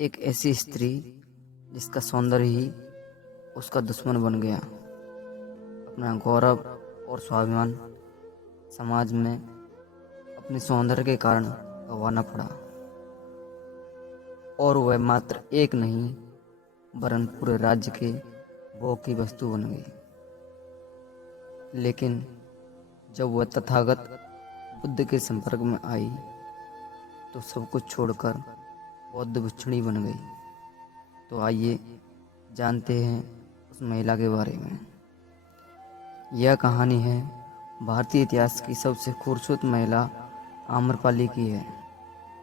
एक ऐसी स्त्री जिसका सौंदर्य ही उसका दुश्मन बन गया। अपना गौरव और स्वाभिमान समाज में अपने सौंदर्य के कारण गंवाना पड़ा और वह मात्र एक नहीं वरन पूरे राज्य के भोग की वस्तु बन गई। लेकिन जब वह तथागत बुद्ध के संपर्क में आई तो सब कुछ छोड़कर बौद्ध भिक्षुणी बन गई। तो आइए जानते हैं उस महिला के बारे में। यह कहानी है भारतीय इतिहास की सबसे खूबसूरत महिला आम्रपाली की है,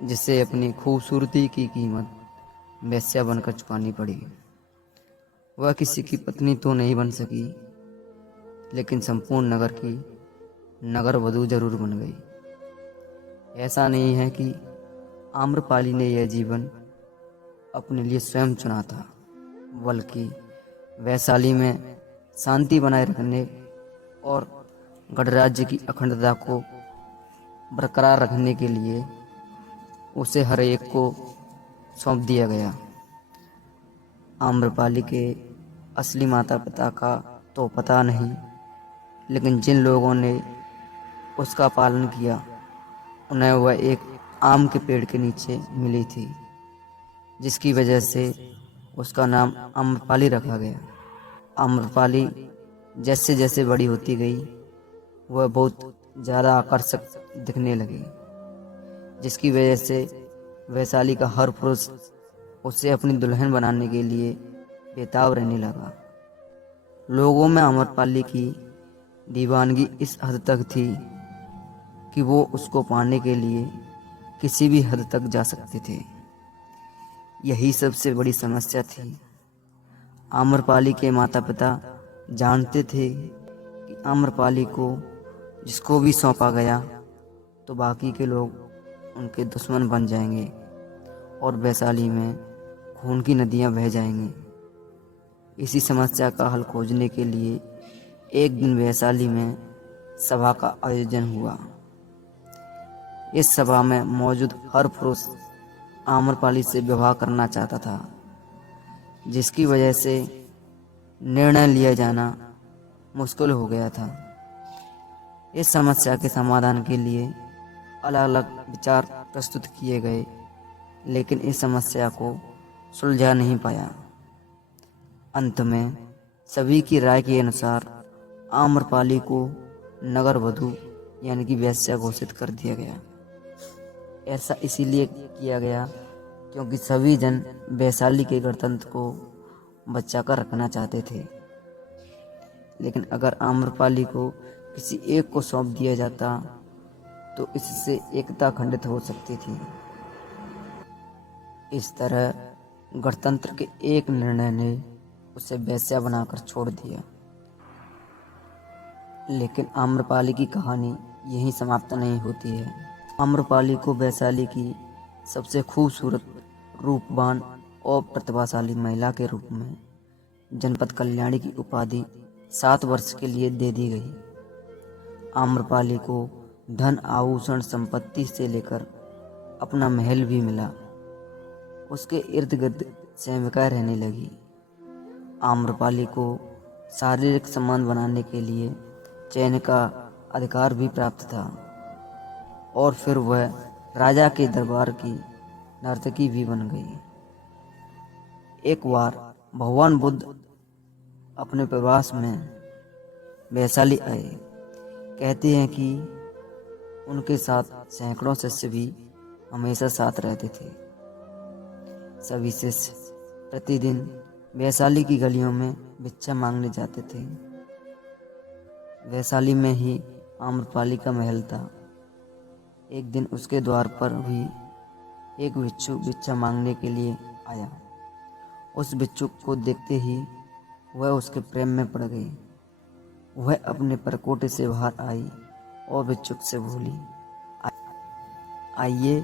जिसे अपनी खूबसूरती की कीमत वेश्या बनकर चुकानी पड़ी। वह किसी की पत्नी तो नहीं बन सकी, लेकिन संपूर्ण नगर की नगर वधू जरूर बन गई। ऐसा नहीं है कि आम्रपाली ने यह जीवन अपने लिए स्वयं चुना था, बल्कि वैशाली में शांति बनाए रखने और गणराज्य की अखंडता को बरकरार रखने के लिए उसे हर एक को सौंप दिया गया। आम्रपाली के असली माता पिता का तो पता नहीं, लेकिन जिन लोगों ने उसका पालन किया उन्हें वह एक आम के पेड़ के नीचे मिली थी, जिसकी वजह से उसका नाम आम्रपाली रखा गया। आम्रपाली जैसे जैसे बड़ी होती गई वह बहुत ज़्यादा आकर्षक दिखने लगी, जिसकी वजह से वैशाली का हर पुरुष उसे अपनी दुल्हन बनाने के लिए बेताब रहने लगा। लोगों में आम्रपाली की दीवानगी इस हद तक थी कि वो उसको पाने के लिए किसी भी हद तक जा सकते थे। यही सबसे बड़ी समस्या थी। आम्रपाली के माता पिता जानते थे कि आम्रपाली को जिसको भी सौंपा गया तो बाकी के लोग उनके दुश्मन बन जाएंगे और वैशाली में खून की नदियां बह जाएंगी। इसी समस्या का हल खोजने के लिए एक दिन वैशाली में सभा का आयोजन हुआ। इस सभा में मौजूद हर पुरुष आम्रपाली से विवाह करना चाहता था, जिसकी वजह से निर्णय लिया जाना मुश्किल हो गया था। इस समस्या के समाधान के लिए अलग अलग विचार प्रस्तुत किए गए, लेकिन इस समस्या को सुलझा नहीं पाया। अंत में सभी की राय के अनुसार आम्रपाली को नगर वधू यानी कि वेश्या घोषित कर दिया गया। ऐसा इसीलिए किया गया क्योंकि सभी जन वैशाली के गणतंत्र को बचाकर रखना चाहते थे। लेकिन अगर आम्रपाली को किसी एक को सौंप दिया जाता तो इससे एकता खंडित हो सकती थी। इस तरह गणतंत्र के एक निर्णय ने उसे वेश्या बनाकर छोड़ दिया। लेकिन आम्रपाली की कहानी यहीं समाप्त नहीं होती है। आम्रपाली को वैशाली की सबसे खूबसूरत, रूपवान और प्रतिभाशाली महिला के रूप में जनपद कल्याणी की उपाधि 7 वर्ष के लिए दे दी गई। आम्रपाली को धन, आभूषण, संपत्ति से लेकर अपना महल भी मिला। उसके इर्द गिर्द सेविकाएं रहने लगी। आम्रपाली को शारीरिक संबंध बनाने के लिए चयन का अधिकार भी प्राप्त था और फिर वह राजा के दरबार की नर्तकी भी बन गई। एक बार भगवान बुद्ध अपने प्रवास में वैशाली आए। कहते हैं कि उनके साथ सैकड़ों शिष्य भी हमेशा साथ रहते थे। सभी शिष्य प्रतिदिन वैशाली की गलियों में भिक्षा मांगने जाते थे। वैशाली में ही आम्रपाली का महल था। एक दिन उसके द्वार पर भी एक भिक्षु भिक्षा मांगने के लिए आया। उस भिक्षुक को देखते ही वह उसके प्रेम में पड़ गई। वह अपने परकोटे से बाहर आई और भिक्षुक से बोली, आइए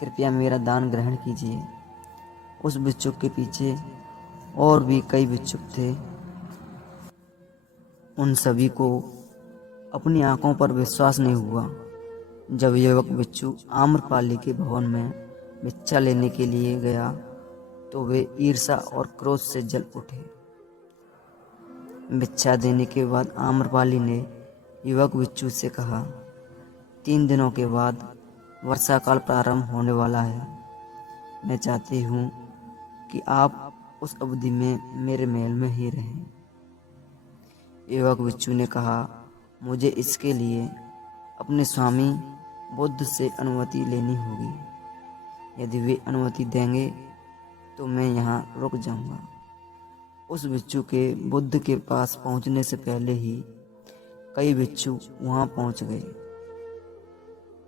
कृपया मेरा दान ग्रहण कीजिए। उस भिक्षुक के पीछे और भी कई भिक्षुक थे। उन सभी को अपनी आंखों पर विश्वास नहीं हुआ। जब युवक भिक्षु आम्रपाली के भवन में भिक्षा लेने के लिए गया तो वे ईर्ष्या और क्रोध से जल उठे। भिक्षा देने के बाद आम्रपाली ने युवक बिच्छू से कहा, 3 दिनों के बाद वर्षा काल प्रारंभ होने वाला है। मैं चाहती हूँ कि आप उस अवधि में मेरे महल में ही रहें। युवक बिच्छू ने कहा, मुझे इसके लिए अपने स्वामी बुद्ध से अनुमति लेनी होगी। यदि वे अनुमति देंगे तो मैं यहाँ रुक जाऊंगा। उस बिच्छू के बुद्ध के पास पहुंचने से पहले ही कई बिच्छू वहां पहुंच गए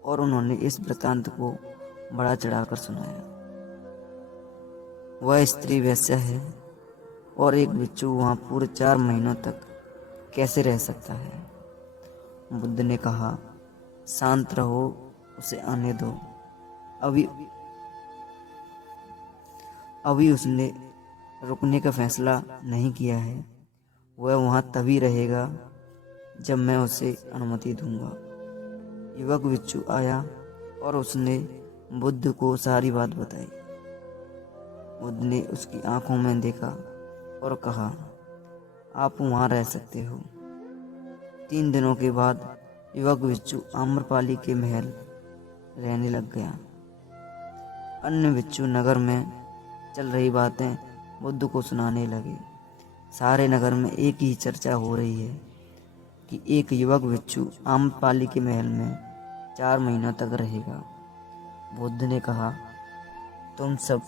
और उन्होंने इस वृतांत को बड़ा चढ़ाकर सुनाया। वह स्त्री वैश्या है और एक बिच्छू वहां पूरे 4 महीनों तक कैसे रह सकता है। बुद्ध ने कहा, शांत रहो, उसे आने दो। अभी उसने रुकने का फैसला नहीं किया है। वह वहां तभी रहेगा जब मैं उसे अनुमति दूंगा। युवक बिच्छू आया और उसने बुद्ध को सारी बात बताई। बुद्ध ने उसकी आंखों में देखा और कहा, आप वहां रह सकते हो। 3 दिनों के बाद युवक बिच्छू आम्रपाली के महल रहने लग गया। अन्य बिच्छू नगर में चल रही बातें बुद्ध को सुनाने लगे। सारे नगर में एक ही चर्चा हो रही है कि एक युवक बिच्छू आम्रपाली के महल में 4 महीनों तक रहेगा। बुद्ध ने कहा, तुम सब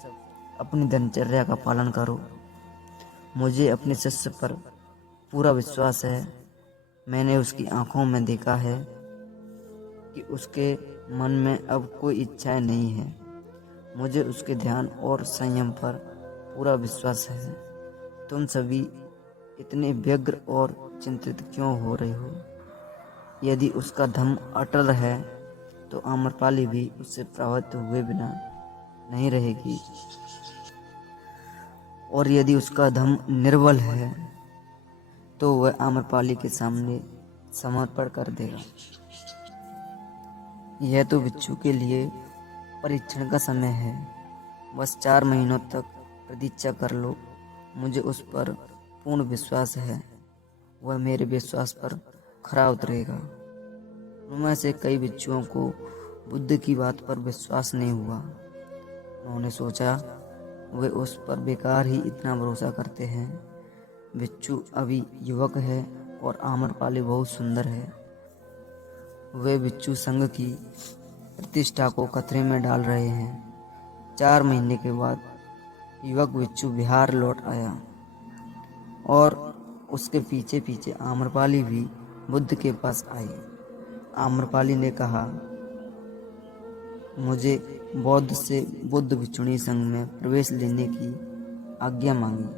अपनी दिनचर्या का पालन करो। मुझे अपने शिष्य पर पूरा विश्वास है। मैंने उसकी आंखों में देखा है कि उसके मन में अब कोई इच्छाएं नहीं है। मुझे उसके ध्यान और संयम पर पूरा विश्वास है। तुम सभी इतने व्यग्र और चिंतित क्यों हो रहे हो? यदि उसका धम्म अटल है तो आम्रपाली भी उससे प्रभावित हुए बिना नहीं रहेगी, और यदि उसका धम्म निर्बल है तो वह आम्रपाली के सामने समर्पण कर देगा। यह तो बिच्छू के लिए परीक्षण का समय है। बस 4 महीनों तक प्रतीक्षा कर लो। मुझे उस पर पूर्ण विश्वास है। वह मेरे विश्वास पर खरा उतरेगा। उनमें से कई बिच्छुओं को बुद्ध की बात पर विश्वास नहीं हुआ। उन्होंने सोचा, वे उस पर बेकार ही इतना भरोसा करते हैं। बिच्छू अभी युवक है और आम्रपाली बहुत सुंदर है। वे बिच्छू संघ की प्रतिष्ठा को खतरे में डाल रहे हैं। 4 महीने के बाद युवक बिच्छू बिहार लौट आया और उसके पीछे पीछे आम्रपाली भी बुद्ध के पास आई। आम्रपाली ने कहा, मुझे बौद्ध से बुद्ध भिक्षुणी संघ में प्रवेश लेने की आज्ञा मांगी।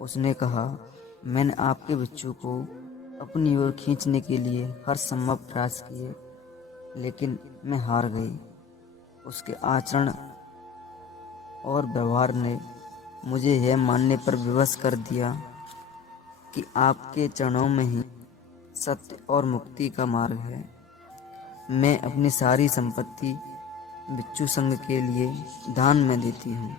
उसने कहा, मैंने आपके बिच्छू को अपनी ओर खींचने के लिए हर संभव प्रयास किए, लेकिन मैं हार गई। उसके आचरण और व्यवहार ने मुझे यह मानने पर विवश कर दिया कि आपके चरणों में ही सत्य और मुक्ति का मार्ग है। मैं अपनी सारी संपत्ति बिच्छू संघ के लिए दान में देती हूँ।